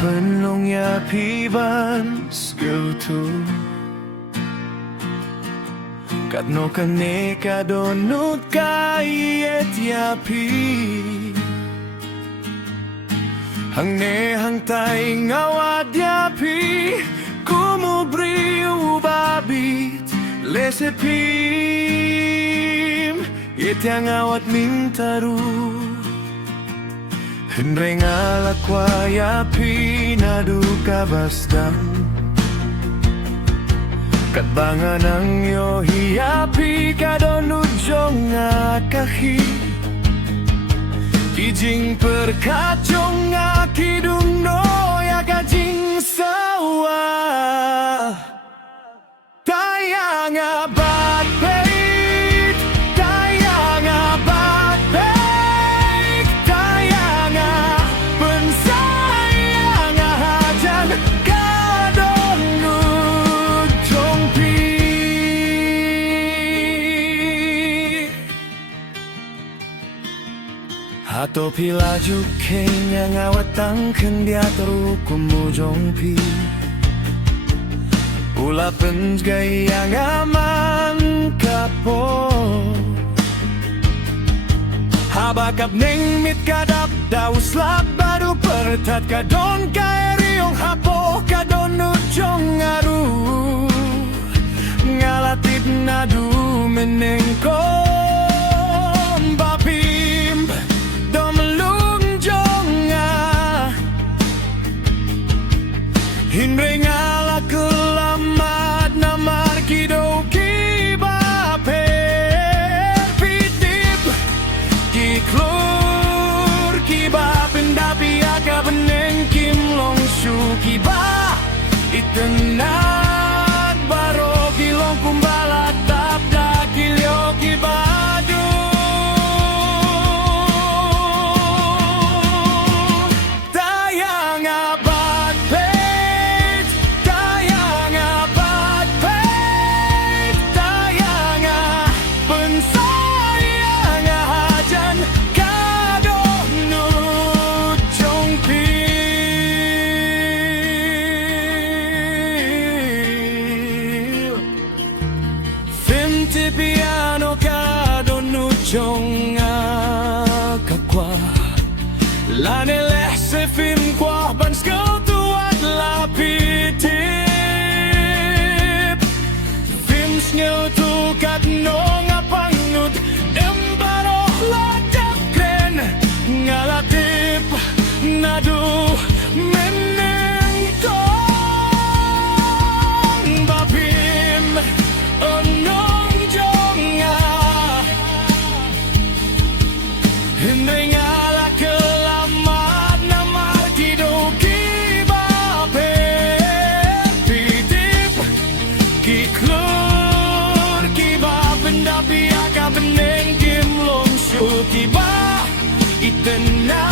penong ya piban skiltu Kadno kane kadonut kayet ya pi Hang ne hang tay ngawad ya pi Kumubri ubabit lesepim Ityang awat mintaru Henry ngalakwa ya pinadu kabastan Katbangan ang yo hiyapi kadonujong akahi Kijing perkacong akidung no ya kajing sawa Tayang abad peit Tayang abad peit Tayang pensayang hajan kadonujong pi Hato pilaju kenya ngawatang kendia teru kumujong pi Ulapan gayang aman kapo Habakap neng mit kadap daus lap baru pertat kadon kaeriong hapo kadon ujong aru Ngalatid nadu menengko Bapim domelung jonga Hindre ngala kelamat namar kidoki baper pitip Kiklur kiba pendapi aga beneng kim long shu kiba Itenat baro kilong kumbala tap da kilyo kibadu Tayang abad peit Tayang abad peit Tayang pensayang hajan kadonujong pi Finti piano kadonujong akakwa Lane lehse fin kwa ban skau tuat lapitip Fin snyo tu kat no ngapangut Embaroh ladak kren Ngalatip nadu meneng tong Bapim onong jonga Hindeng ala kelamat namar kidoki baper pitip Kiklur kiba pendapi aga beneng kim long shu kiba Itenat